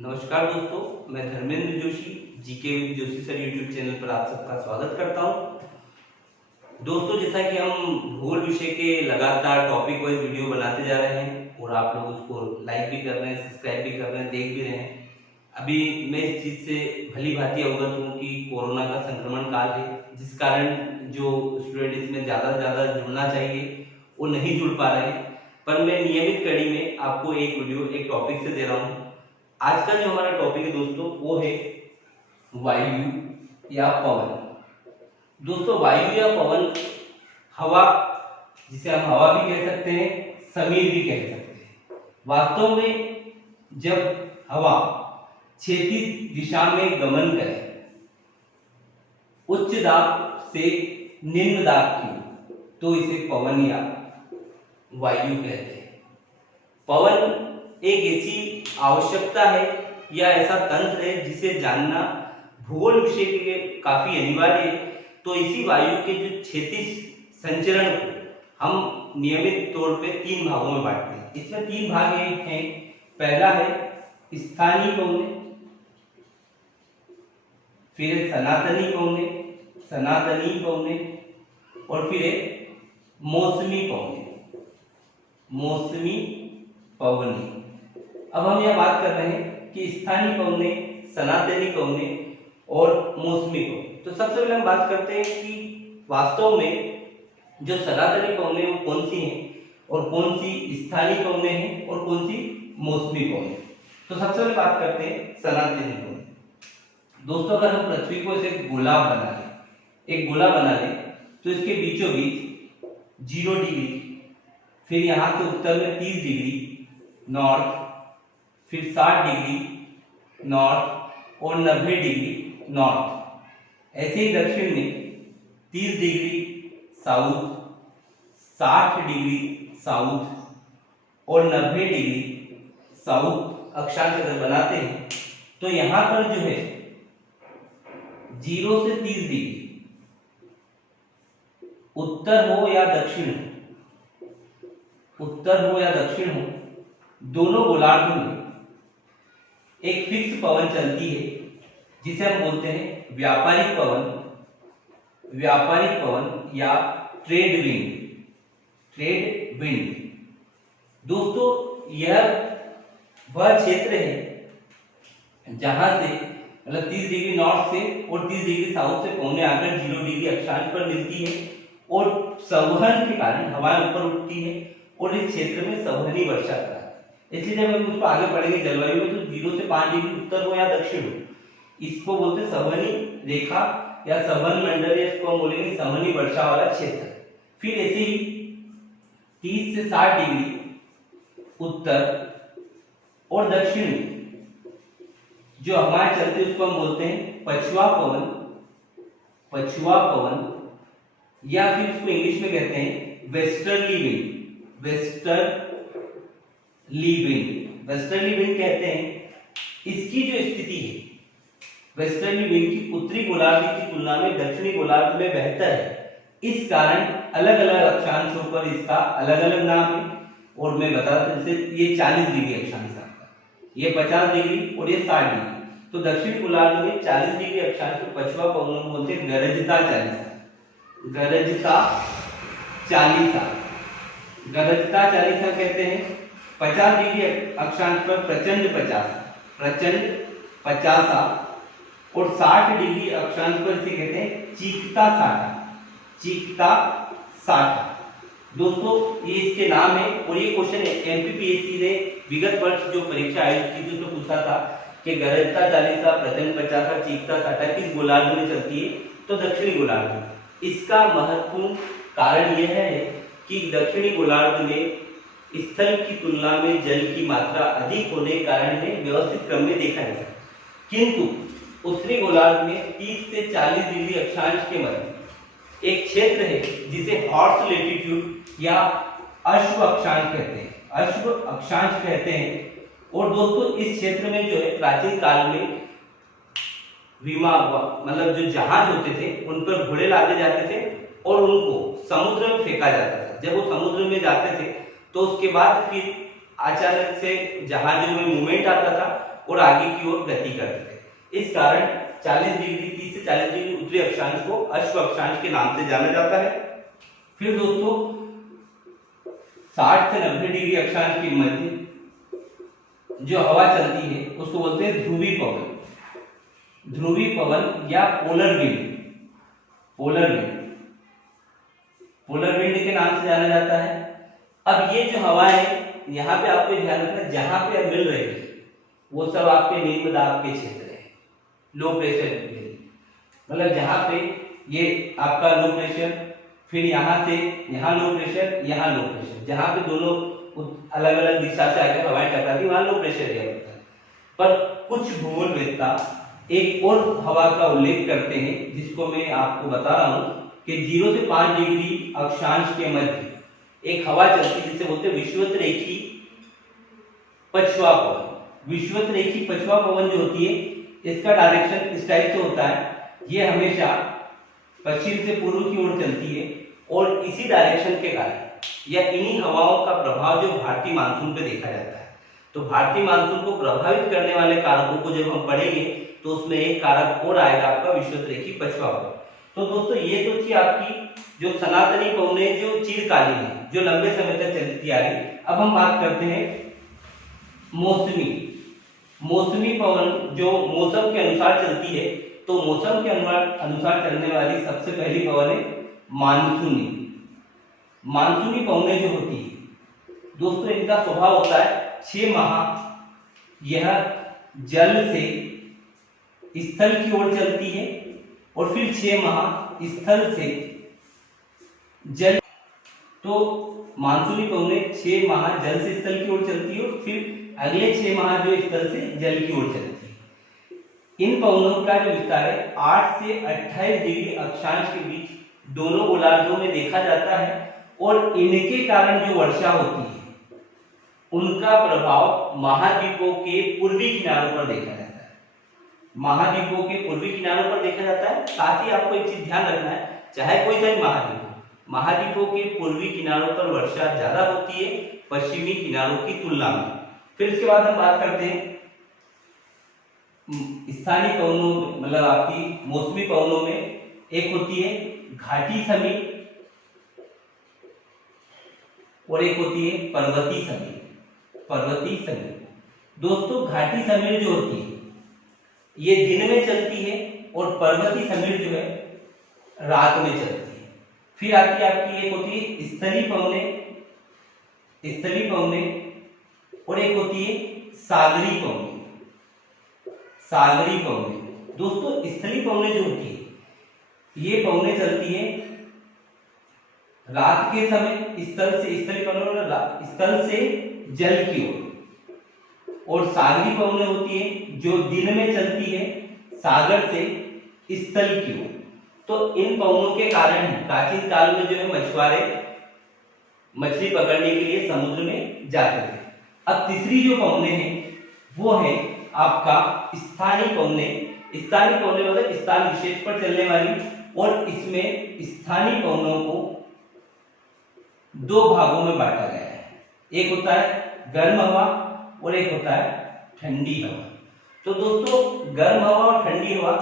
नमस्कार दोस्तों, मैं Dharmendra Joshi GK with Joshi sir YouTube channel पर आप सबका स्वागत करता हूं। दोस्तों, जैसा कि हम भूगोल विषय के लगातार टॉपिक वाइज वीडियो बनाते जा रहे हैं और आप लोग उसको लाइक भी कर रहे हैं, सब्सक्राइब भी कर रहे हैं, देख भी रहे हैं। अभी मैं इस चीज़ से भली भांति अवगत हूँ कि कोरोना का संक्रमण काल है, जिस कारण जो स्टूडेंट इसमें ज़्यादा से ज़्यादा जुड़ना चाहिए वो नहीं जुड़ पा रहे हैं। पर मैं नियमित कड़ी में आपको एक वीडियो एक टॉपिक से दे रहा हूँ। आज का जो हमारा टॉपिक है दोस्तों वो है वायु या पवन। दोस्तों, वायु या पवन हवा, जिसे हम हवा भी कह सकते हैं, समीर भी कह सकते हैं। वास्तव में जब हवा क्षैतिज दिशा में गमन करे, उच्च दाब से निम्न दाब की, तो इसे पवन या वायु कहते हैं। पवन एक ऐसी आवश्यकता है या ऐसा तंत्र है जिसे जानना भूगोल विषय के लिए काफी अनिवार्य है। तो इसी वायु के जो क्षैतिज संचरण को हम नियमित तौर पे 3 भागों में बांटते हैं। इसमें 3 भाग हैं। पहला है स्थानीय पवने, फिर है सनातनी पवने और फिर है मौसमी पवने। अब हम यह बात कर रहे हैं कि स्थानीय पवने, सनातनी पवने और मौसमी पवने। तो सबसे पहले हम बात करते हैं कि वास्तव में जो सनातनी पवने वो कौन सी हैं और कौन सी स्थानीय पवने हैं और कौन सी मौसमी पवने। तो सबसे पहले बात करते हैं सनातनी पवने। दोस्तों, अगर हम पृथ्वी को एक गोला बना लें तो इसके बीचों बीच 0 डिग्री, फिर यहाँ से उत्तर में 30 डिग्री नॉर्थ, फिर 60 डिग्री नॉर्थ और 90 डिग्री नॉर्थ। ऐसे ही दक्षिण में 30 डिग्री साउथ, 60 डिग्री साउथ और 90 डिग्री साउथ अक्षांश अगर बनाते हैं तो यहाँ पर जो है 0 से 30 डिग्री उत्तर हो या दक्षिण हो, दोनों गोलार्ध में एक फिक्स पवन चलती है जिसे हम बोलते हैं व्यापारिक पवन या ट्रेड विंड। दोस्तों, यह वह क्षेत्र है जहां से मतलब 30 डिग्री नॉर्थ से और 30 डिग्री साउथ से पवनें आकर 0 डिग्री अक्षांश पर मिलती है और संवहन के कारण हवाएं ऊपर उठती है और इस क्षेत्र में संवहनी वर्षा कराती है। इसलिए जब हम उसको आगे पढ़ेंगे जलवायु में, तो 0 से 5 डिग्री उत्तर हो या दक्षिण हो, इसको बोलते हैं संवहनी रेखा या संवहन मंडल, या इसको हम बोलेंगे संवहनी वर्षा वाला क्षेत्र। फिर ऐसे ही 30 से 60 डिग्री उत्तर और दक्षिण में जो हवाएं चलती है उसको हम बोलते हैं पछुआ पवन, या फिर इसको इंग्लिश में कहते हैं वेस्टर्ली विंड कहते हैं। इसकी जो स्थिति है वेस्टर्ली विंड की, उत्तरी गोलार्ध की तुलना में दक्षिणी गोलार्ध में बेहतर है। इस कारण अलग अलग अक्षांशों पर इसका अलग अलग नाम है और मैं बताता हूं, जैसे ये 40 डिग्री अक्षांश आपका, ये 50 डिग्री और ये 60 डिग्री। तो दक्षिण गोलार्ध में 40 डिग्री अक्षांश को पछुआ पवन को बोलते हैं गरजता चालीसा कहते हैं। 50 डिग्री अक्षांश पर प्रचंड 50 और 60 डिग्री अक्षांश पर इसे कहते हैं चीखता साठा। दोस्तों, ये इसके नाम है और ये क्वेश्चन एमपीपीएससी ने विगत वर्ष जो परीक्षा आयोजित की थी उसमें पूछा था कि गरजता चालीसा, प्रचंड 50, चीखता साठा किस गोलार्ध में चलती है, तो दक्षिणी गोलार्ध में। इसका महत्वपूर्ण कारण यह है कि दक्षिणी गोलार्ध में स्थल की तुलना में जल की मात्रा अधिक होने के कारण इन्हें व्यवस्थित क्रम में देखा जाता है, किंतु उत्तरी गोलार्ध में 30 से 40 डिग्री अक्षांश के मध्य एक क्षेत्र है जिसे हॉर्स लैटिट्यूड या अश्व अक्षांश कहते हैं। और दोस्तों, इस क्षेत्र में जो है प्राचीन काल में मतलब जो जहाज होते थे उन पर घोड़े लादे जाते थे और उनको समुद्र में फेंका जाता था। जब वो समुद्र में जाते थे तो उसके बाद फिर अचानक से जहाजों में मूवमेंट आता था और आगे की ओर गति करते थे। इस कारण 40 डिग्री 30 से 40 डिग्री उत्तरी अक्षांश को अश्व अक्षांश के नाम से जाना जाता है। फिर दोस्तों 60 से 90 डिग्री अक्षांश के मध्य जो हवा चलती है उसको बोलते हैं ध्रुवी पवन। ध्रुवी पवन या polar wind, polar wind, polar wind के नाम से जाना जाता है। अब ये जो हवाएं है यहाँ पे आपको ध्यान रखना, जहां पे अब मिल रही है वो सब आपके निम्न दाब के क्षेत्र है, लो प्रेशर, मतलब जहां पे ये आपका लो प्रेशर, फिर यहाँ से यहाँ लो प्रेशर, यहाँ लो प्रेशर, जहां पे दोनों अलग अलग दिशा से आकर हवाएं टकराती वहां लो प्रेशर एरिया होता है। पर कुछ भूगोलवेत्ता एक और हवा का उल्लेख करते हैं जिसको मैं आपको बता रहा हूं कि 0 से 5 डिग्री अक्षांश के मध्य एक हवा चलती है जिसे बोलते हैं विषुवत-रेखी पछुआ पवन। विषुवत-रेखी पछुआ पवन जो होती है इसका डायरेक्शन इस टाइप से होता है, ये हमेशा पश्चिम से पूर्व की ओर चलती है और इसी डायरेक्शन के कारण या इन्हीं हवाओं का प्रभाव जो भारतीय मानसून पे देखा जाता है। तो भारतीय मानसून को प्रभावित करने वाले कारकों को जब हम पढ़ेंगे तो उसमें एक कारक और आएगा आपका विषुवत-रेखी पछुआ पवन। तो दोस्तों ये तो थी आपकी जो सनातनी पवनें जो चिरकालीन है, जो लंबे समय तक चलती आ रही। अब हम बात करते हैं मौसमी। मौसमी पवन जो मौसम के अनुसार चलती है, तो मौसम के अनुसार चलने वाली सबसे पहली पवन है मानसूनी। मानसूनी पवनें जो होती है दोस्तों इनका स्वभाव होता है 6 माह यह जल से स्थल की ओर चलती है और फिर 6 माह स्थल से जल। तो मानसूनी पवनें 6 माह जल से स्थल की ओर चलती है और फिर अगले 6 माह जो स्थल से जल की ओर चलती है। इन पवनों का जो विस्तार है 8 से 28 डिग्री अक्षांश के बीच दोनों गोलार्धों में देखा जाता है और इनके कारण जो वर्षा होती है उनका प्रभाव महाद्वीपों के पूर्वी किनारों पर देखा जाता है। महाद्वीपों के पूर्वी किनारों पर देखा जाता है। साथ ही आपको एक चीज ध्यान रखना है, चाहे कोई सा महाद्वीप हो, महाद्वीपों के पूर्वी किनारों पर वर्षा ज्यादा होती है पश्चिमी किनारों की तुलना में। फिर इसके बाद हम बात करते हैं स्थानीय पवनों, मतलब आपकी मौसमी पवनों में एक होती है घाटी समी और एक होती है पर्वतीय समी। पर्वतीय समी दोस्तों, घाटी समीर जो होती है ये दिन में चलती है और पर्वतीय समीर जो है रात में चलती है। फिर आती है आपकी एक होती है स्थलीय पवनें, स्थलीय पवनें, और एक होती है सागरी पवनें। सागरी पवनें दोस्तों, स्थलीय पवनें जो होती है ये पवनें चलती है रात के समय स्थल से, स्थलीय पवनें स्थल से जल की ओर, और सागरी पवनें होती है जो दिन में चलती है सागर से स्थल की ओर। तो इन पवनों के कारण प्राचीन काल में जो है मछुआरे मछली पकड़ने के लिए समुद्र में जाते थे। अब तीसरी जो पवनें हैं वो है आपका स्थानीय पवनें। स्थानीय पवनें मतलब स्थान विशेष पर चलने वाली, और इसमें स्थानीय पवनों को 2 भागों में बांटा गया है। एक होता है गर्म हवा और एक होता है ठंडी हवा। तो दोस्तों गर्म हवा और ठंडी हवा,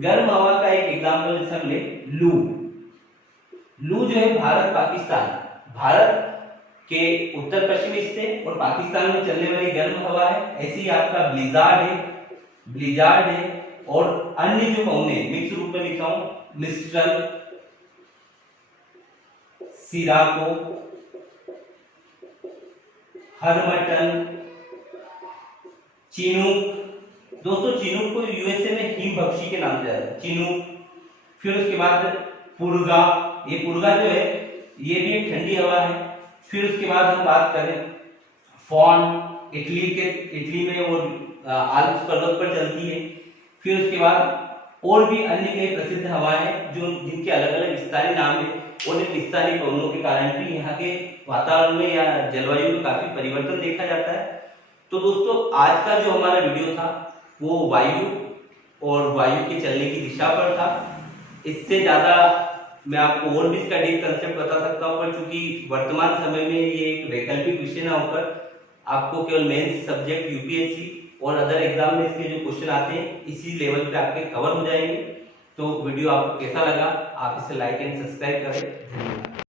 गर्म हवा का एक एग्जांपल जैसे हम ले लू। लू जो है भारत के उत्तर पश्चिमी हिस्से और पाकिस्तान में चलने वाली गर्म हवा है। ऐसे ही आपका ब्लिजार्ड है और अन्य जो पवनें मिक्स रूप में लिखा हूं, मिस्ट्रल, सिराको, हरमटन, चिनूक। दोस्तों चिनूक को यूएसए में हिमभक्षी के नाम से जाता है, चिनूक। फिर उसके बाद पुर्गा, ये पुर्गा जो है ये भी एक ठंडी हवा है। फिर उसके बाद हम बात करें फॉन, इटली में और आल्प्स पर्वत पर चलती है। फिर उसके बाद और भी अन्य कई प्रसिद्ध हवाएं हैं जो जिनके अलग अलग विस्तारी नाम है, और इन विस्तारी पवनों के कारण भी यहाँ के वातावरण में या जलवायु में काफी परिवर्तन देखा जाता है। तो दोस्तों आज का जो हमारा वीडियो था वो वायु और वायु के चलने की दिशा पर था। इससे ज्यादा मैं आपको और भी इसका डीप कंसेप्ट बता सकता हूँ, पर चूंकि वर्तमान समय में ये एक वैकल्पिक विषय ना होकर आपको केवल मेंस सब्जेक्ट यूपीएससी और अदर एग्जाम में इसके जो क्वेश्चन आते हैं इसी लेवल पे आपके कवर हो जाएंगे। तो वीडियो आपको कैसा लगा, आप इसे लाइक एंड सब्सक्राइब करें। धन्यवाद।